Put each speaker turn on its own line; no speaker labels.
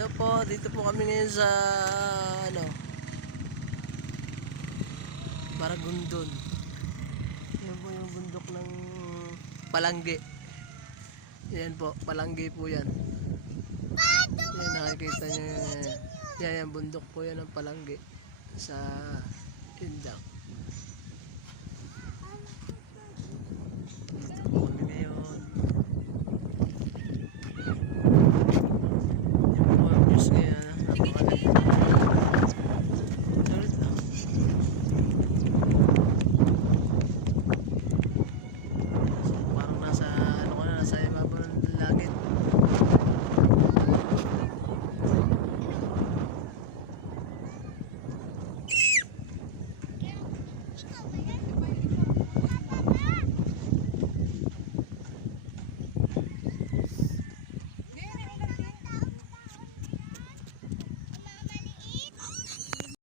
Hello po, dito po kami ngayon sa ano Maragondon. Yan po yung bundok ng Palangge. Yan po, Palangge po yan. Yan nakikita nyo yan. Yan, yan bundok po yan ng Palangge sa Indang.